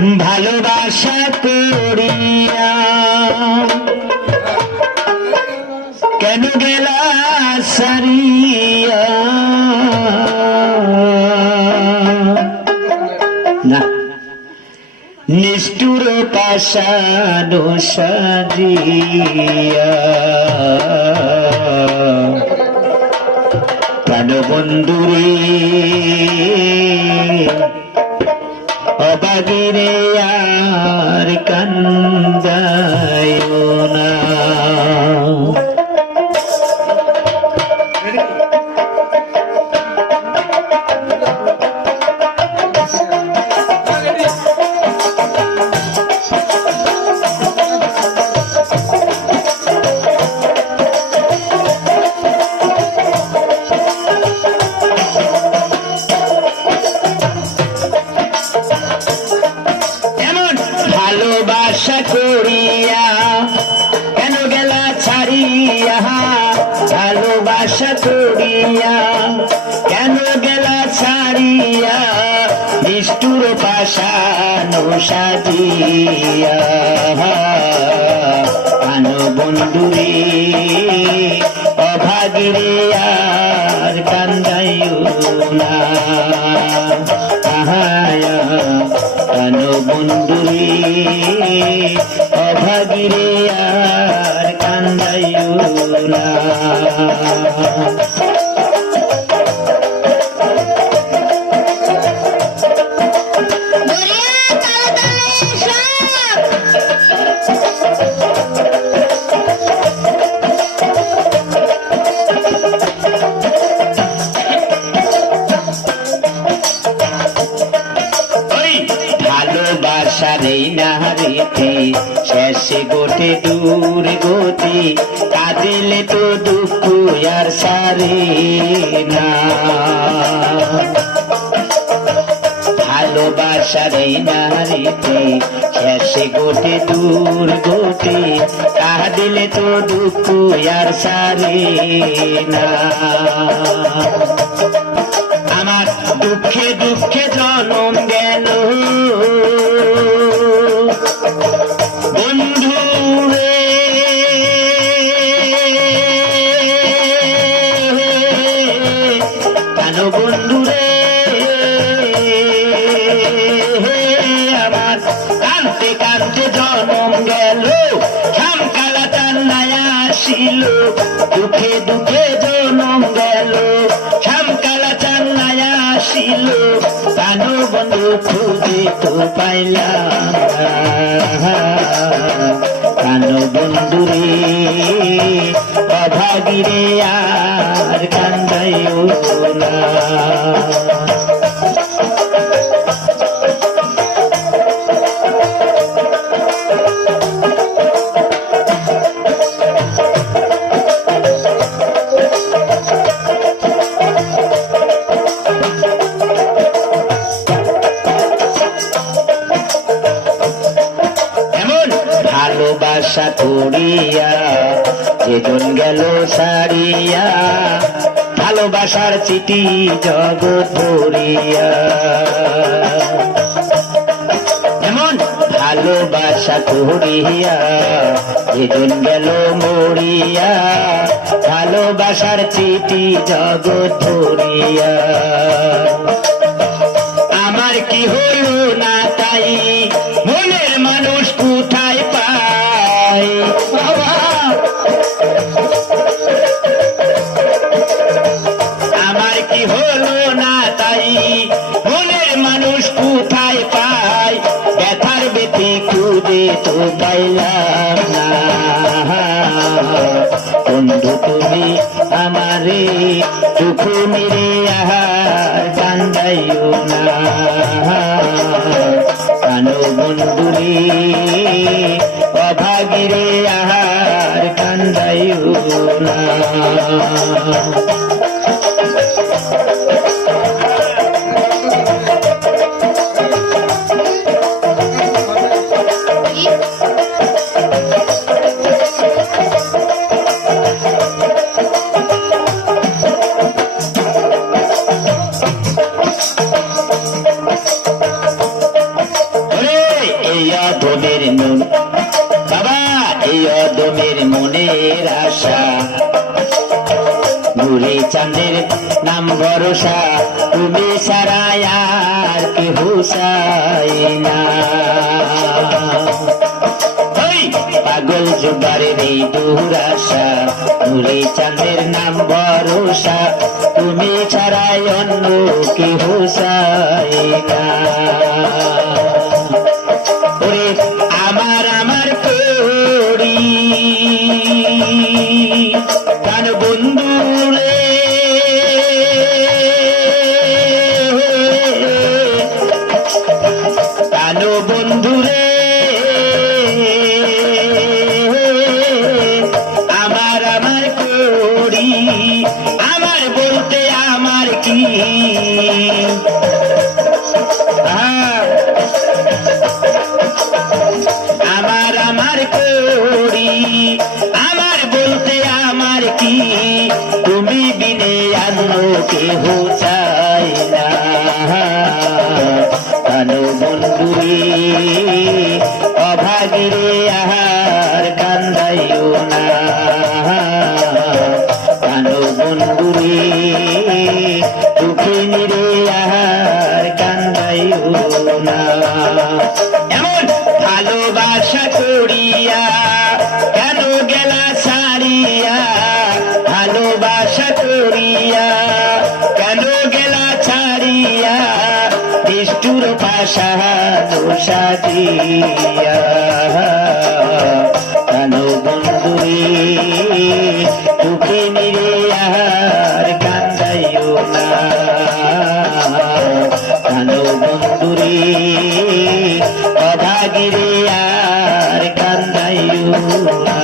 ভালোবাসা করিয়া কেন গেলা সারিয়া না নিষ্ঠুর পাষাণ সাজিয়া প্রাণবন্ধুরে অবাগিরে আর কান্দায় না ভালোবাসা করিয়া কেন গেলা ছাড়িয়া ভালোবাসা করিয়া কেন গেলা ছাড়িয়া নিষ্ঠুর পাষাণ সাজিয়া আনো বন্ধুরে অভাগিরে আর কান্দাইও না বন্ধুরে অভাগিরে আর কান্দাইও না ভালোবাসারে নারীতে শেষে গোটে দূর গতি কাঁদিলে তো দুঃখ আর সারে না ভালোবাসারে নারীতে শেষে গোটে দূর গতি কাঁদিলে তো দুঃখ আর সারে না আমার দুঃখে দুঃখে জনম গেল বন্ধুরে কেন বন্ধুরে আমার কাঁদতে কাঁদতে জনম গেল খামকালা চান্নায় আসিল দুঃখে দুঃখে জনম গেল খামকালা চান্নায় আসিল কানো বন্ধু খুঁজে তো পাইলাম কানো বন্ধুরে অভাগিরে আর কান্দাইও না ভালোবাসা করিয়া যেজন গেল সারিয়া ভালোবাসার চিঠি জগৎ ভরিয়া এমন ভালোবাসা করিয়া যেজন গেল মরিয়া ভালোবাসার চিঠি জগৎ ভরিয়া আমার কি হলো না তাই মনের মানুষ কোথায় পায় আমার কি হলো না তাই মনের মানুষ কোথায় পায় ব্যথার বেথি খুঁজে তো পাইলাম না বন্ধু তুমি আমারে দুঃখ মেরে আহার কান্দাইও না কানো বন্ধুরে অভাগিরে আহার কান্দাইও না অধমের মন বাবা, এই অধমের মনের আশা, নূরে চাঁদের নাম ভরসা, তুমি ছাড়া আর কেহ চাই না। পাগল জুবারের এই দুরাশা, নূরে চাঁদের নাম ভরসা, তুমি ছাড়াই অন্য কেহ চাই না। ওরে আমার আমার করি কান বন্ধু রে, কানো বন্ধু রে, আমার আমার করি, আমার বলতে আমার কি, আমার আমার করি, আমার বলতে আমার কি, তুমি বিনে অন্য কেহ চাই না। কানো বন্ধুরে অভাগীরে আহার কান্দাইও না, কানো বন্ধুরে দুঃখিনীরে আহার কান্দাইও না। এমন ভালোবাসা করিয়া কেন গেলা ছাড়িয়া, ভালোবাসা করিয়া কেন গেলা ছাড়িয়া, নিষ্ঠুর পাষাণ সাজিয়া। কানো বন্ধুরে দুঃখিনীরে আর কান্দাইও না, কানো বন্ধুরে অভাগীরে আর কান্দাইও না।